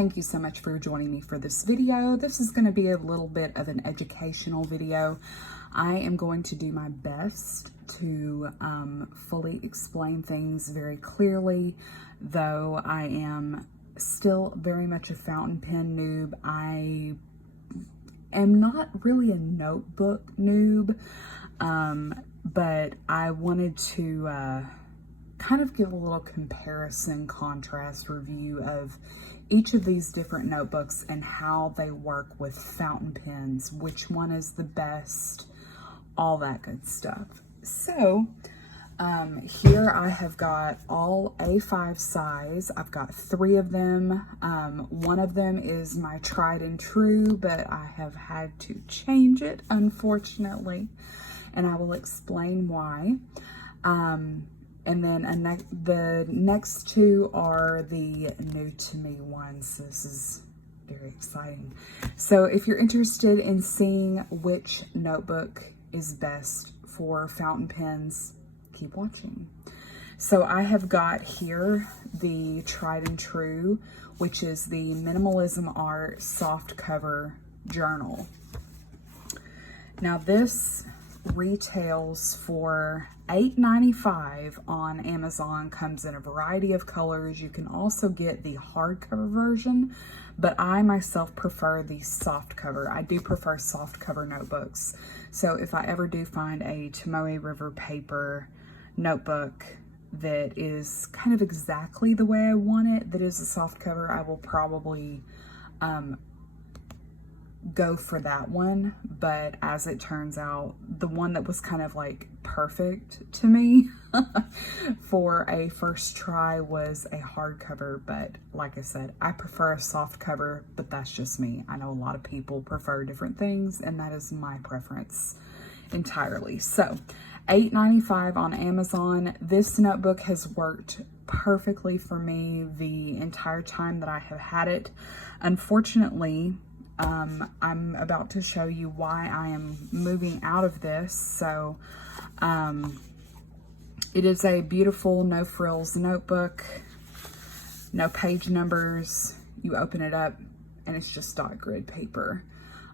thank you so much for joining me for this video. This is going to be a little bit of an educational video. I am going to do my best to fully explain things very clearly, though I am still very much a fountain pen noob. I am not really a notebook noob, but I wanted to kind of give a little comparison, contrast review of each of these different notebooks and how they work with fountain pens, which one is the best, all that good stuff. So here I have got all A5 size. I've got 3 of them. One of them is my tried and true, but I have had to change it, unfortunately, and I will explain why. And then the next 2 are the new to me ones. This is very exciting. So if you're interested in seeing which notebook is best for fountain pens, keep watching. So I have got here the tried and true, which is the Minimalism Art soft cover journal. Now this retails for $8.95 on Amazon, comes in a variety of colors. You can also get the hardcover version, but I myself prefer the soft cover. I do prefer soft cover notebooks. So if I ever do find a Tomoe River Paper notebook that is kind of exactly the way I want it, that is a soft cover, I will probably go for that one. But as it turns out, the one that was kind of like perfect to me for a first try was a hardcover. But like I said, I prefer a soft cover, but that's just me. I know a lot of people prefer different things, and that is my preference entirely. So $8.95 on Amazon. This notebook has worked perfectly for me the entire time that I have had it. Unfortunately, I'm about to show you why I am moving out of this. So it is a beautiful no frills notebook, no page numbers. You open it up and it's just dot grid paper.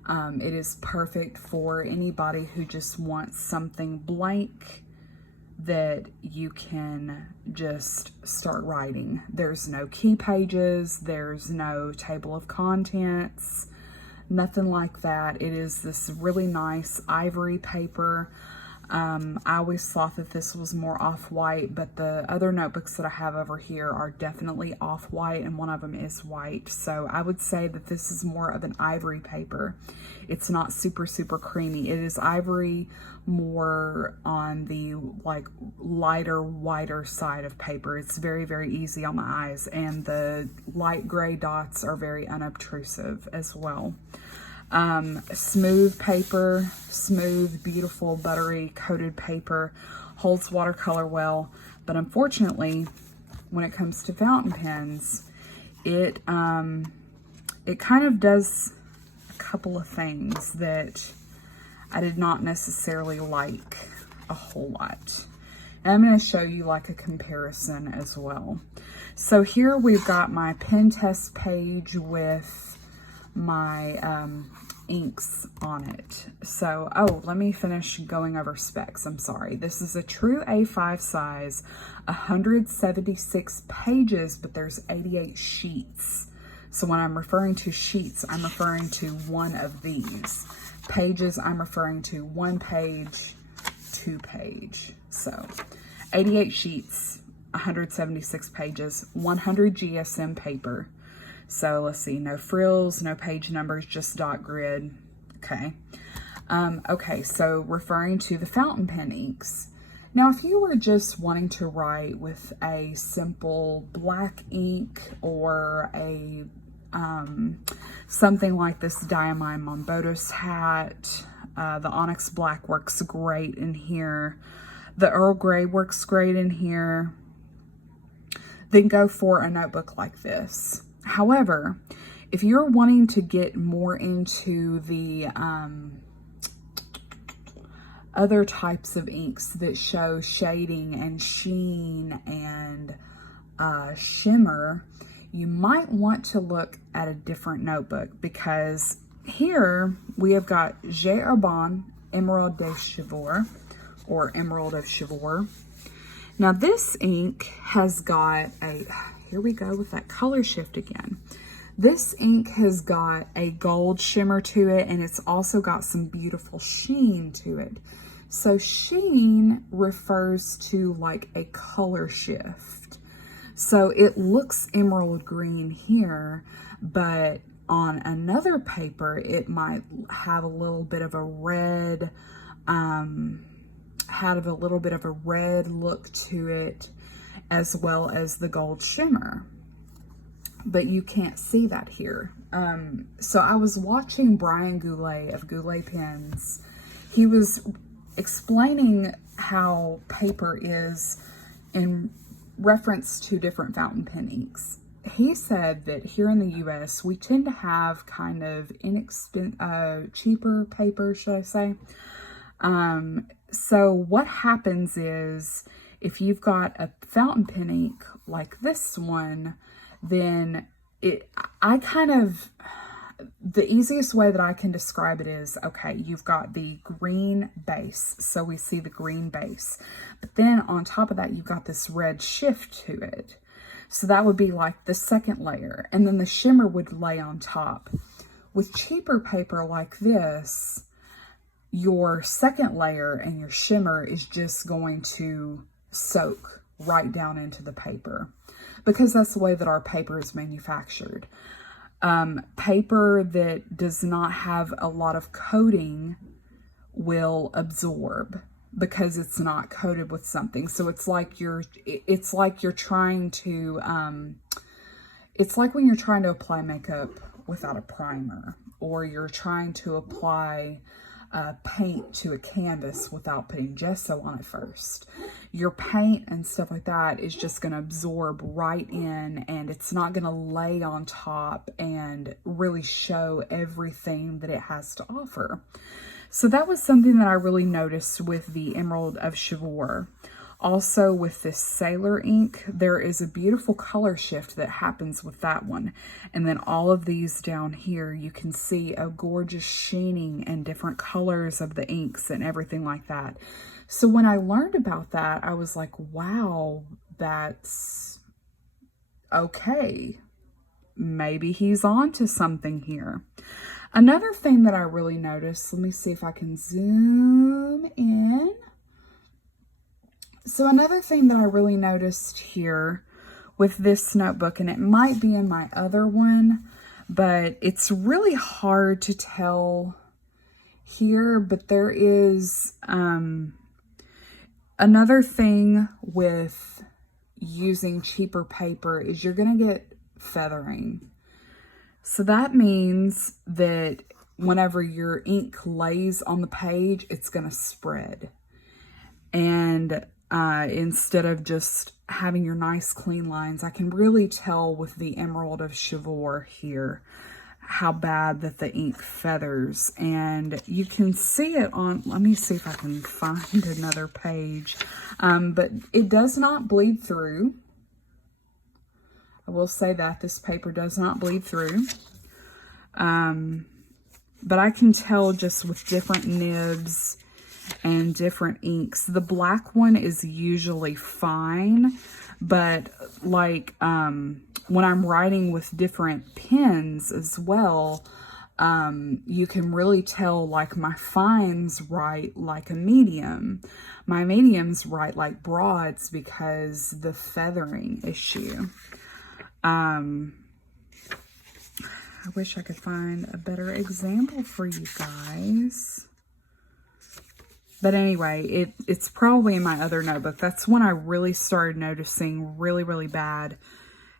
It is perfect for anybody who just wants something blank that you can just start writing. There's no key pages, there's no table of contents, nothing like that. It is this really nice ivory paper. I always thought that this was more off-white, but the other notebooks that I have over here are definitely off-white, and one of them is white. So I would say that this is more of an ivory paper. It's not super creamy. It is ivory, more on the like lighter, whiter side of paper. It's very easy on my eyes, and the light gray dots are very unobtrusive as well. Smooth paper, smooth, beautiful, buttery coated paper, holds watercolor well, but unfortunately, when it comes to fountain pens, it kind of does a couple of things that I did not necessarily like a whole lot. And I'm going to show you like a comparison as well. So here we've got my pen test page with my inks on it. So, oh, let me finish going over specs. I'm sorry. This is a true A5 size, 176 pages, but there's 88 sheets. So when I'm referring to sheets, I'm referring to one of these. Pages, I'm referring to 1 page, 2 page. So 88 sheets, 176 pages, 100 GSM paper. So let's see, no frills, no page numbers, just dot grid. Okay. Okay, so referring to the fountain pen inks. Now, if you were just wanting to write with a simple black ink or a something like this Diamine Mombotus hat, the Onyx Black works great in here. The Earl Grey works great in here. Then go for a notebook like this. However, if you're wanting to get more into the other types of inks that show shading and sheen and shimmer, you might want to look at a different notebook, because here we have got J. Urban Emerald de Chivor, or Emerald of Chivor. Now this ink has got a, here we go with that color shift again. This ink has got a gold shimmer to it, and it's also got some beautiful sheen to it. So sheen refers to like a color shift. So it looks emerald green here, but on another paper, it might have a little bit of a red, look to it, as well as the gold shimmer. But you can't see that here. So I was watching Brian Goulet of Goulet Pens. He was explaining how paper is in reference to different fountain pen inks. He said that here in the US, we tend to have kind of cheaper paper, should I say. So what happens is, if you've got a fountain pen ink like this one, then the easiest way that I can describe it is, okay, you've got the green base. So we see the green base, but then on top of that, you've got this red shift to it. So that would be like the second layer, and then the shimmer would lay on top. With cheaper paper like this, your second layer and your shimmer is just going to soak right down into the paper, because that's the way that our paper is manufactured. Paper that does not have a lot of coating will absorb, because it's not coated with something. So it's like you're trying to, it's like when you're trying to apply makeup without a primer, or you're trying to apply paint to a canvas without putting gesso on it first. Your paint and stuff like that is just going to absorb right in, and it's not going to lay on top and really show everything that it has to offer. So that was something that I really noticed with the Emerald of Chivor. Also with this Sailor ink, there is a beautiful color shift that happens with that one. And then all of these down here, you can see a gorgeous sheening and different colors of the inks and everything like that. So when I learned about that, I was like, wow, that's okay. Maybe he's on to something here. Another thing that I really noticed, let me see if I can zoom in. So another thing that I really noticed here with this notebook, and it might be in my other one, but it's really hard to tell here, but there is another thing with using cheaper paper is you're going to get feathering. So that means that whenever your ink lays on the page, it's going to spread. And instead of just having your nice clean lines, I can really tell with the Emerald of Chivor here how bad that the ink feathers. And you can see it on, let me see if I can find another page. But it does not bleed through. I will say that this paper does not bleed through. But I can tell just with different nibs and different inks. The black one is usually fine, but like when I'm writing with different pens as well, you can really tell, like my fines write like a medium. My mediums write like broads because the feathering issue. I wish I could find a better example for you guys. But anyway, it's probably in my other notebook. That's when I really started noticing really, really bad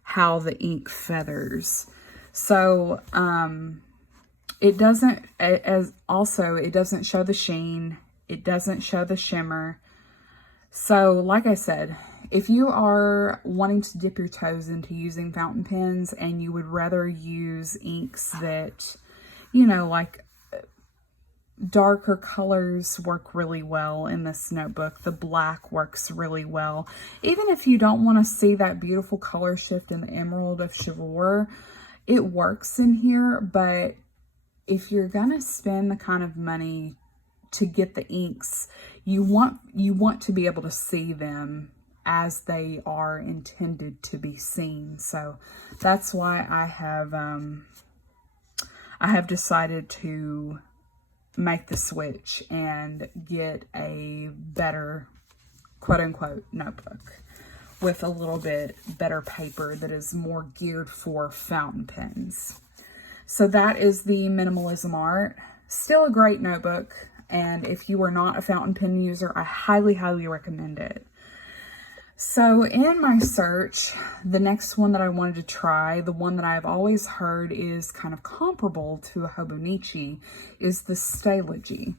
how the ink feathers. So, it doesn't, it doesn't show the sheen. It doesn't show the shimmer. So, like I said, if you are wanting to dip your toes into using fountain pens and you would rather use inks that, you know, like darker colors work really well in this notebook. The black works really well. Even if you don't want to see that beautiful color shift in the Emerald of Chivalry, it works in here. But if you're gonna spend the kind of money to get the inks, you want to be able to see them as they are intended to be seen. So that's why I have decided to make the switch and get a better quote-unquote notebook with a little bit better paper that is more geared for fountain pens. So that is the Minimalism Art. Still a great notebook, and if you are not a fountain pen user, I highly recommend it. So in my search, the next one that I wanted to try, the one that I've always heard is kind of comparable to a Hobonichi, is the Stalogy.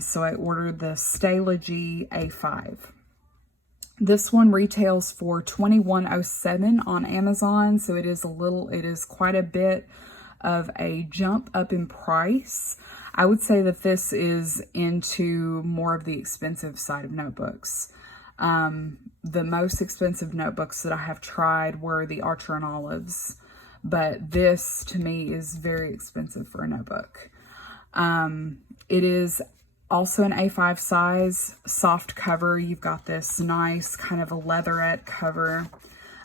So I ordered the Stalogy A5. This one retails for $21.07 on Amazon, so it is quite a bit of a jump up in price. I would say that this is into more of the expensive side of notebooks. The most expensive notebooks that I have tried were the Archer and Olives, but this to me is very expensive for a notebook. It is also an A5 size, soft cover. You've got this nice kind of a leatherette cover.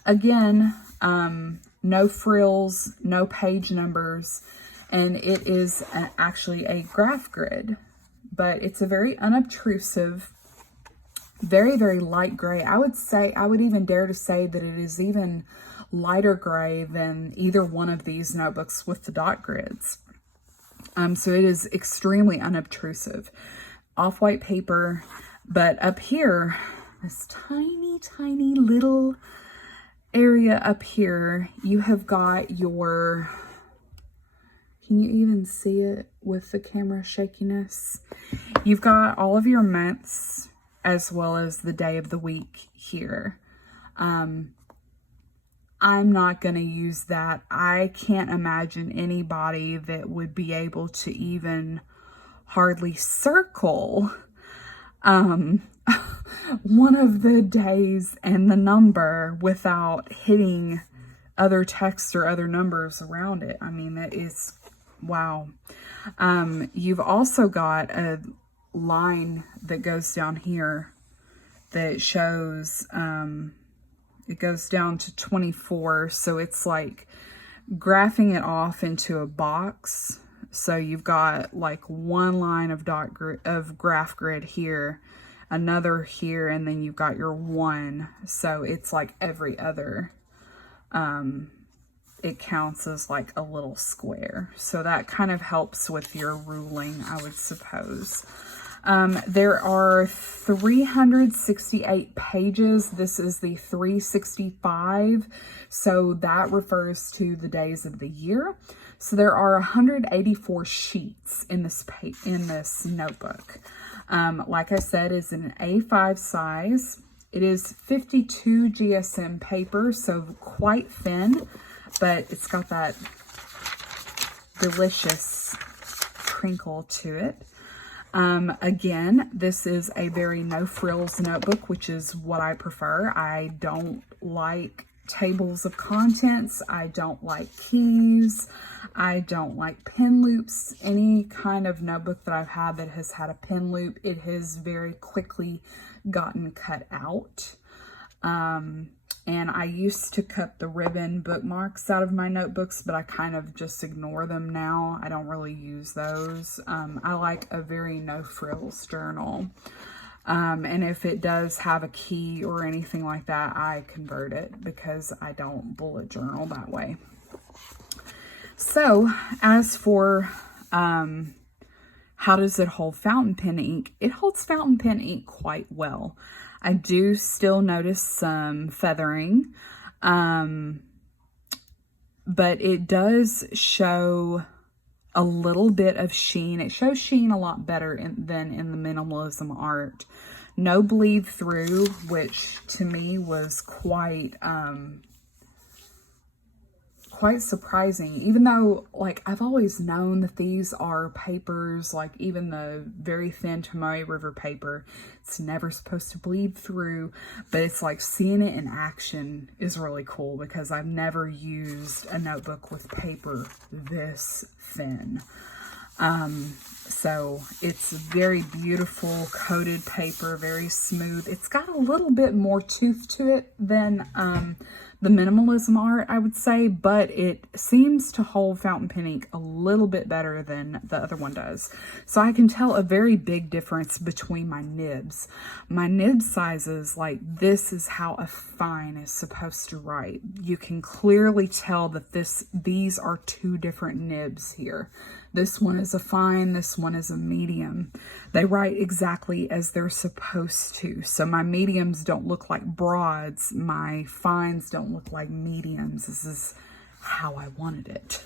Again, no frills, no page numbers, and it is actually a graph grid, but it's a very unobtrusive, very light gray. I would even dare to say that it is even lighter gray than either one of these notebooks with the dot grids. So it is extremely unobtrusive. Off-white paper, but up here, this tiny little area up here, you have got your, can you even see it with the camera shakiness? You've got all of your months as well as the day of the week here. I'm not going to use that. I can't imagine anybody that would be able to even hardly circle one of the days and the number without hitting other text or other numbers around it. I mean, that is, wow. You've also got a line that goes down here that shows, it goes down to 24. So it's like graphing it off into a box. So you've got like one line of graph grid here, another here, and then you've got your one. So it's like every other, it counts as like a little square. So that kind of helps with your ruling, I would suppose. There are 368 pages. This is the 365. So that refers to the days of the year. So there are 184 sheets in this notebook. Like I said, it's an A5 size. It is 52 GSM paper, so quite thin, but it's got that delicious crinkle to it. Again, this is a very no frills notebook, which is what I prefer. I don't like tables of contents. I don't like keys. I don't like pen loops. Any kind of notebook that I've had that has had a pen loop, it has very quickly gotten cut out. And I used to cut the ribbon bookmarks out of my notebooks, but I kind of just ignore them now. I don't really use those. I like a very no frills journal. And if it does have a key or anything like that, I convert it because I don't bullet journal that way. So as for how does it hold fountain pen ink? It holds fountain pen ink quite well. I do still notice some feathering, but it does show a little bit of sheen. It shows sheen a lot better than in the Minimalism Art. No bleed through, which to me was quite quite surprising, even though, like, I've always known that these are papers, like even the very thin Tomoe River paper, it's never supposed to bleed through, but it's like seeing it in action is really cool because I've never used a notebook with paper this thin. So it's very beautiful coated paper, very smooth. It's got a little bit more tooth to it than the minimalism art, I would say, but it seems to hold fountain pen ink a little bit better than the other one does. So I can tell a very big difference between my nibs. My nib sizes, like, this is how a fine is supposed to write. You can clearly tell that these are two different nibs here. This one is a fine, this one is a medium. They write exactly as they're supposed to. So my mediums don't look like broads. My fines don't look like mediums. This is how I wanted it.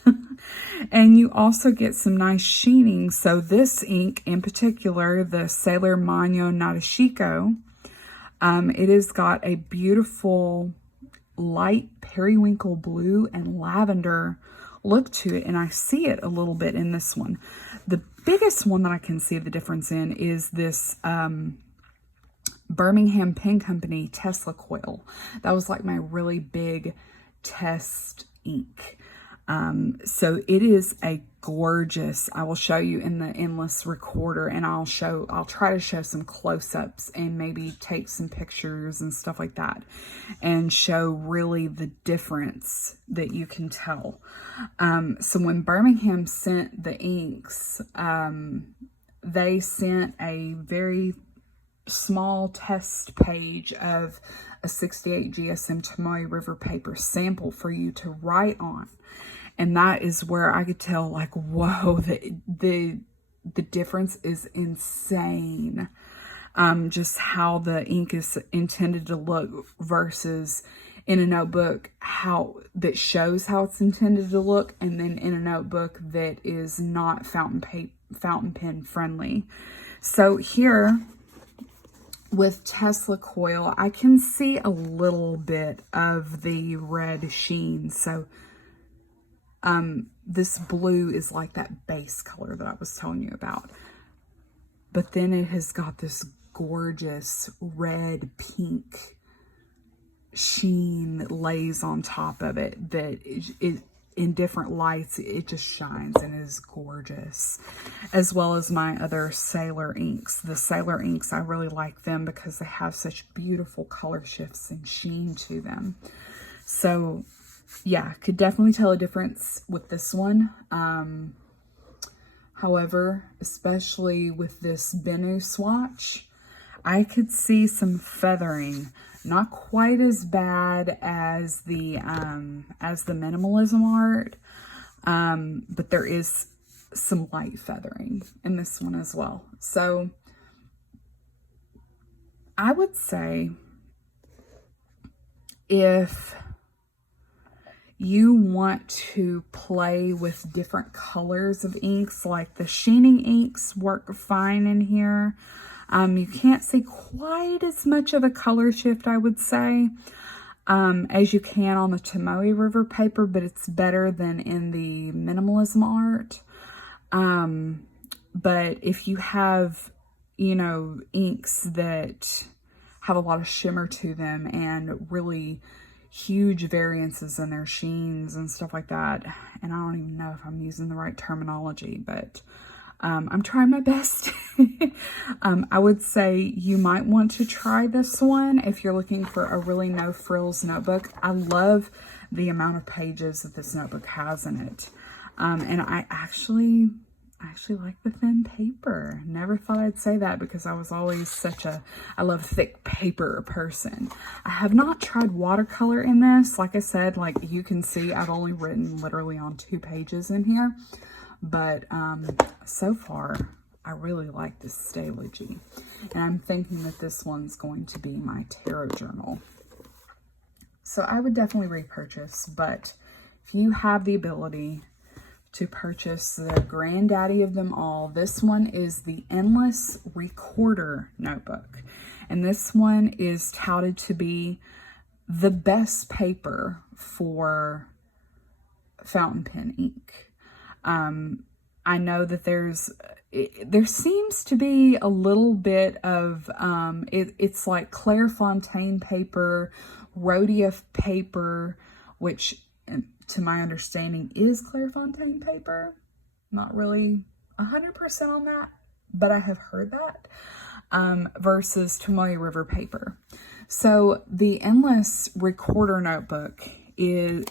And you also get some nice sheening. So this ink in particular, the Sailor Mano Nadeshiko, it has got a beautiful light periwinkle blue and lavender look to it, and I see it a little bit in this one. The biggest one that I can see the difference in is this Birmingham Pen Company Tesla coil. That was like my really big test ink. So it is a gorgeous, I will show you in the endless recorder, and I'll try to show some close-ups and maybe take some pictures and stuff like that and show really the difference that you can tell. So when Birmingham sent the inks, they sent a very small test page of a 68 GSM Tomoe River Paper sample for you to write on. And that is where I could tell, like, whoa, the difference is insane. Just how the ink is intended to look versus in a notebook that shows how it's intended to look, and then in a notebook that is not fountain pen friendly. So here with Tesla coil, I can see a little bit of the red sheen. So this blue is like that base color that I was telling you about. But then it has got this gorgeous red pink sheen that lays on top of it that in different lights, it just shines and is gorgeous. As well as my other Sailor inks. The Sailor inks, I really like them because they have such beautiful color shifts and sheen to them. So yeah, could definitely tell a difference with this one. However, especially with this Bennu swatch, I could see some feathering. Not quite as bad as the minimalism art, but there is some light feathering in this one as well. So I would say if you want to play with different colors of inks, like the sheening inks work fine in here. You can't see quite as much of a color shift, I would say, as you can on the Tomoe River paper, but it's better than in the minimalism art. But if you have, you know, inks that have a lot of shimmer to them and really huge variances in their sheens and stuff like that, and I don't even know if I'm using the right terminology, but I'm trying my best. I would say you might want to try this one if you're looking for a really no frills notebook. I love the amount of pages that this notebook has in it. And I actually like the thin paper. Never thought I'd say that because I was always I love thick paper person. I have not tried watercolor in this. Like I said, like you can see, I've only written literally on 2 pages in here. But so far, I really like this Stalogy. And I'm thinking that this one's going to be my tarot journal. So I would definitely repurchase. But if you have the ability to purchase the granddaddy of them all, this one is the Endless Recorder notebook. And this one is touted to be the best paper for fountain pen ink. I know that there seems to be a little bit of, it's like Clairefontaine paper, Rhodia paper, which to my understanding is Clairefontaine paper. Not really 100% on that, but I have heard that, versus Tomoe River Paper. So the Endless Recorder Notebook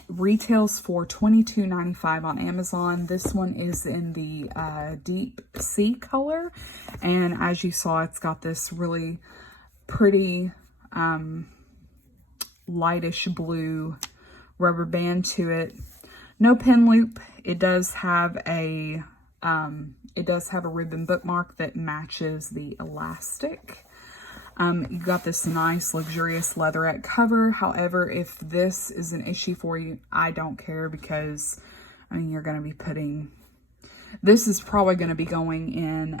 retails for $22.95 on Amazon. This one is in the deep sea color, and as you saw, it's got this really pretty lightish blue rubber band to it. No pen loop. It does have a ribbon bookmark that matches the elastic. You got this nice luxurious leatherette cover. However, if this is an issue for you, I don't care, because I mean, you're going to be this is probably going to be going in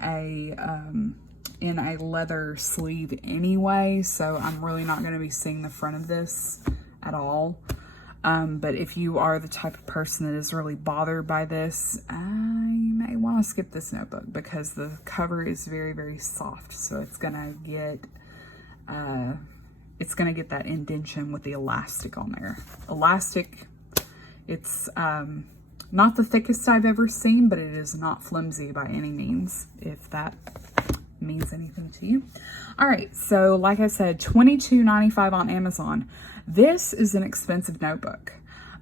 a leather sleeve anyway, so I'm really not going to be seeing the front of this at all. But if you are the type of person that is really bothered by this, you may want to skip this notebook, because the cover is very, very soft. So it's gonna get that indentation with the elastic on there. Elastic, it's not the thickest I've ever seen, but it is not flimsy by any means, if that means anything to you. All right, so like I said, $22.95 on Amazon. This is an expensive notebook,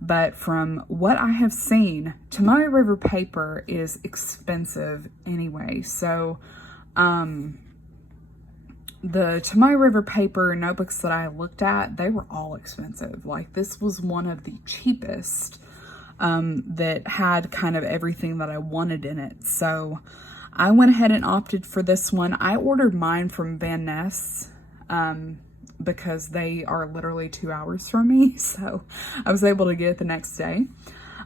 but from what I have seen, Tomoe River Paper is expensive anyway. So the Tomoe River Paper notebooks that I looked at, they were all expensive. Like, this was one of the cheapest that had kind of everything that I wanted in it. So I went ahead and opted for this one. I ordered mine from Van Ness, because they are literally 2 hours from me, so I was able to get it the next day.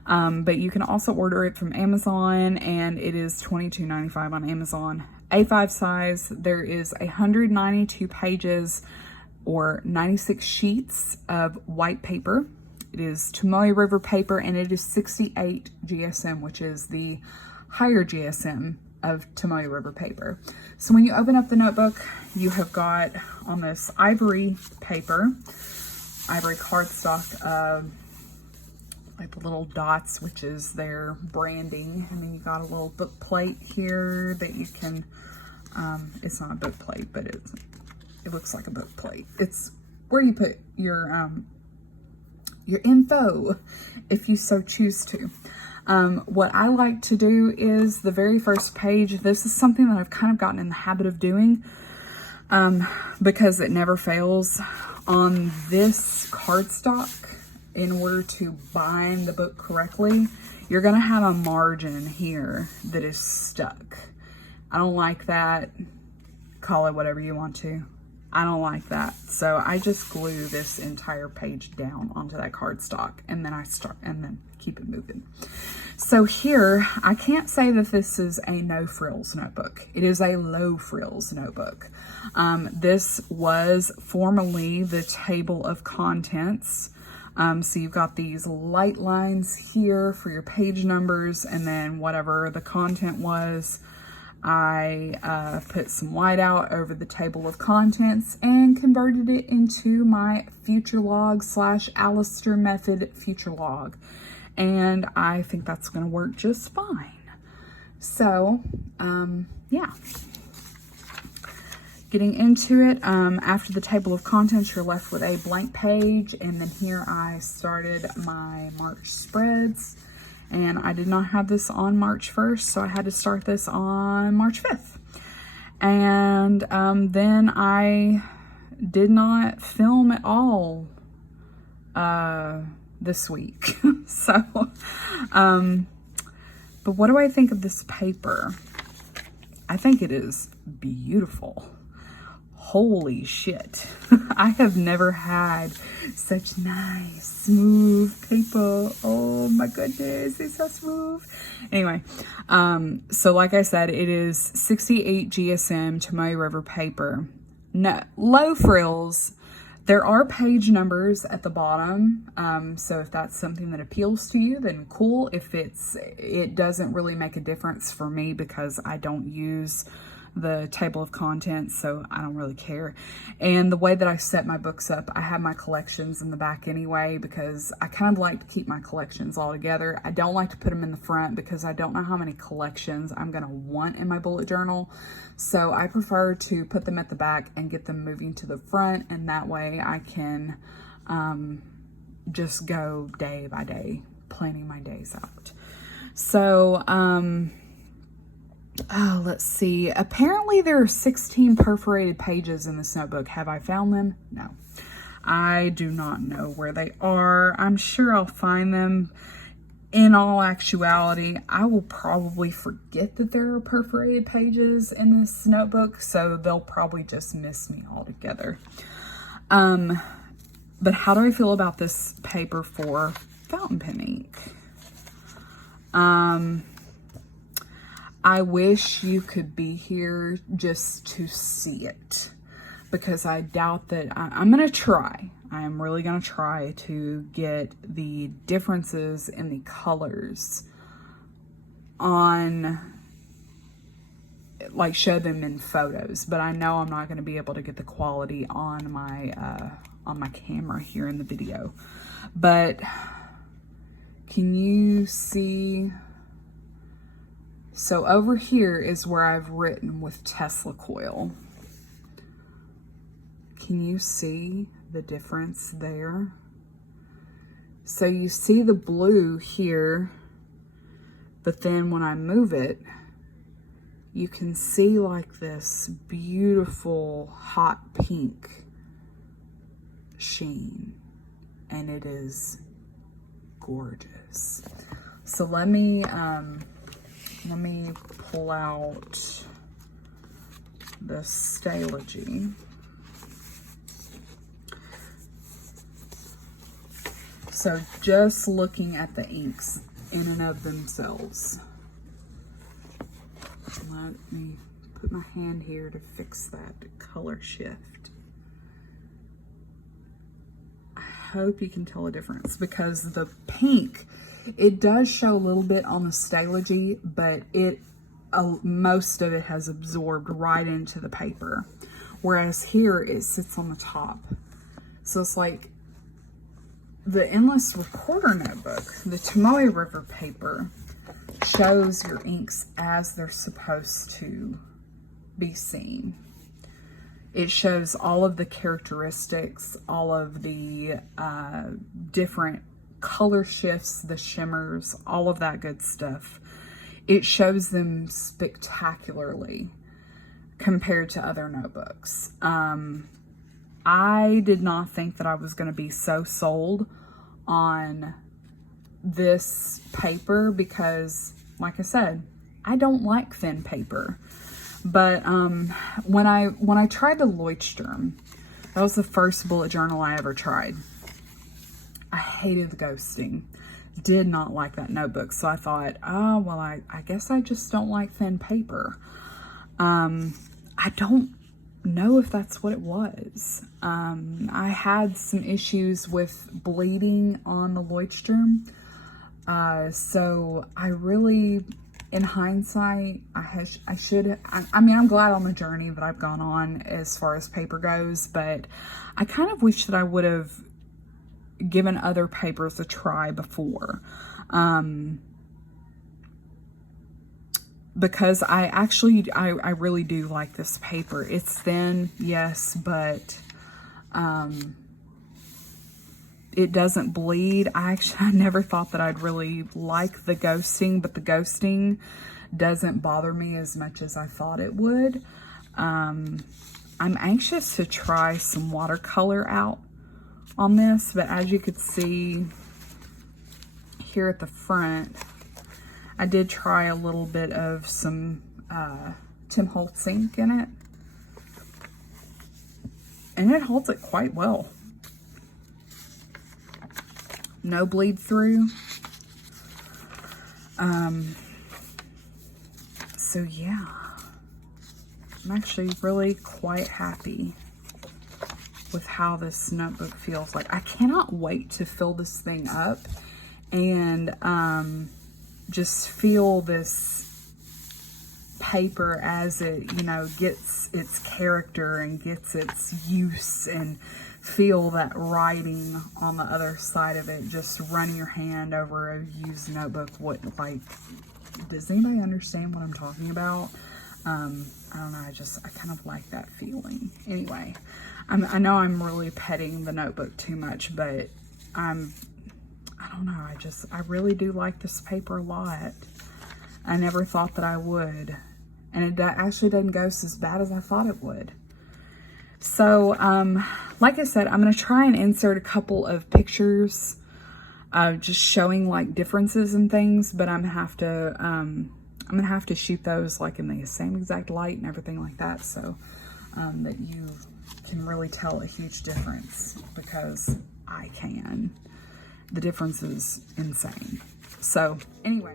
But you can also order it from Amazon, and it is $22.95 on Amazon. A5 size. There is 192 pages or 96 sheets of white paper. It is Tomoe River Paper, and it is 68 GSM, which is the higher GSM of Tomoe River Paper. So when you open up the notebook, you have got on this ivory paper, ivory cardstock, like the little dots, which is their branding. And then you got a little book plate here that you can, it's not a book plate, but it looks like a book plate. It's where you put your info, if you so choose to. What I like to do is the very first page. This is something that I've kind of gotten in the habit of doing, because it never fails. On this cardstock, in order to bind the book correctly, you're going to have a margin here that is stuck. I don't like that. Call it whatever you want to. I don't like that. So I just glue this entire page down onto that cardstock, and then keep it moving. So here, I can't say that this is a no frills notebook. It is a low frills notebook. This was formerly the table of contents. So you've got these light lines here for your page numbers, and then whatever the content was, I put some white out over the table of contents and converted it into my future log / Alistair method future log. And I think that's going to work just fine. So, yeah. Getting into it, after the table of contents, you're left with a blank page. And then here I started my March spreads. And I did not have this on March 1st, so I had to start this on March 5th. And then I did not film at all this week. So, but what do I think of this paper? I think it is beautiful. Holy shit. I have never had such nice, smooth paper. Oh my goodness, it's so smooth. Anyway, so like I said, it is 68 GSM Tomoe River Paper. No, low frills. There are page numbers at the bottom, so if that's something that appeals to you, then cool. If it doesn't really make a difference for me because I don't use the table of contents, so I don't really care. And the way that I set my books up, I have my collections in the back anyway, because I kind of like to keep my collections all together. I don't like to put them in the front because I don't know how many collections I'm gonna want in my bullet journal. So I prefer to put them at the back and get them moving to the front, and that way I can just go day by day, planning my days out. So, oh, let's see. Apparently there are 16 perforated pages in this notebook. Have I found them? No. I do not know where they are. I'm sure I'll find them. In all actuality, I will probably forget that there are perforated pages in this notebook, so they'll probably just miss me altogether. But how do I feel about this paper for fountain pen ink? I wish you could be here just to see it, because I doubt that I'm going to try. I'm really going to try to get the differences in the colors on, like, show them in photos, but I know I'm not going to be able to get the quality on my camera here in the video. But can you see? So over here is where I've written with Tesla coil. Can you see the difference there? So you see the blue here, but then when I move it, you can see like this beautiful hot pink sheen, and it is gorgeous. So let me pull out the Stalogy. So just looking at the inks in and of themselves. Let me put my hand here to fix that color shift. I hope you can tell a difference, because the pink, it does show a little bit on the Stalogy, but most of it has absorbed right into the paper. Whereas here, it sits on the top. So it's like the Endless Recorder notebook, the Tomoe River Paper, shows your inks as they're supposed to be seen. It shows all of the characteristics, all of the different color shifts, the shimmers, all of that good stuff. It shows them spectacularly compared to other notebooks. I did not think that I was going to be so sold on this paper because, like I said, I don't like thin paper. But when I tried the Leuchtturm, that was the first bullet journal I ever tried. I hated the ghosting. Did not like that notebook. So I thought, oh, well, I guess I just don't like thin paper. I don't know if that's what it was. I had some issues with bleeding on the Leuchtturm. So I really, in hindsight, I mean, I'm glad on the journey that I've gone on as far as paper goes, but I kind of wish that I would have given other papers a try before. Because I really do like this paper. It's thin, yes, but it doesn't bleed. I never thought that I'd really like the ghosting, but the ghosting doesn't bother me as much as I thought it would. I'm anxious to try some watercolor out on this, but as you could see here at the front, I did try a little bit of some Tim Holtz ink in it, and it holds it quite well. No bleed through. So yeah, I'm actually really quite happy with how this notebook feels. Like, I cannot wait to fill this thing up and just feel this paper as it, you know, gets its character and gets its use, and feel that writing on the other side of it. Just running your hand over a used notebook. What, like, does anybody understand what I'm talking about? I don't know, I kind of like that feeling. Anyway, I know I'm really petting the notebook too much, but I don't know, I really do like this paper a lot. I never thought that I would, and it actually doesn't go as bad as I thought it would. So, like I said, I'm going to try and insert a couple of pictures, just showing like differences and things, but I'm going to have to shoot those like in the same exact light and everything like that, so that you can really tell a huge difference, because I can. The difference is insane. So anyway.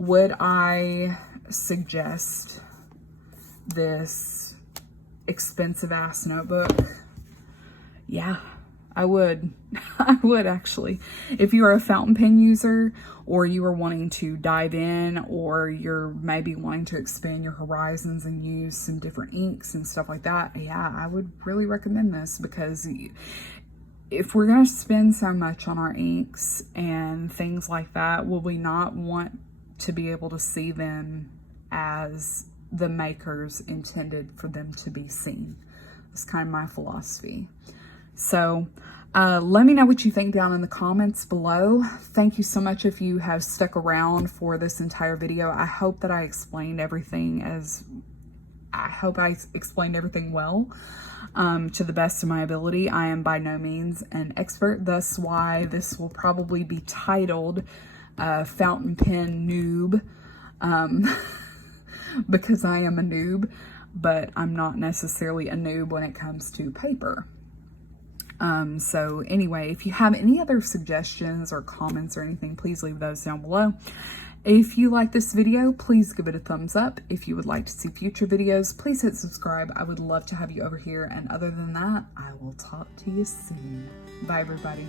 Would I suggest this expensive ass notebook? Yeah, I would. I would actually. If you are a fountain pen user, or you are wanting to dive in, or you're maybe wanting to expand your horizons and use some different inks and stuff like that, yeah, I would really recommend this, because if we're going to spend so much on our inks and things like that, will we not want to be able to see them as the makers intended for them to be seen? That's kind of my philosophy. So let me know what you think down in the comments below. Thank you so much if you have stuck around for this entire video. I hope that I explained everything well, to the best of my ability. I am by no means an expert, thus why this will probably be titled Fountain Pen Noob, because I am a noob, but I'm not necessarily a noob when it comes to paper. So anyway, if you have any other suggestions or comments or anything, please leave those down below. If you like this video, please give it a thumbs up. If you would like to see future videos, please hit subscribe. I would love to have you over here. And other than that, I will talk to you soon. Bye, everybody.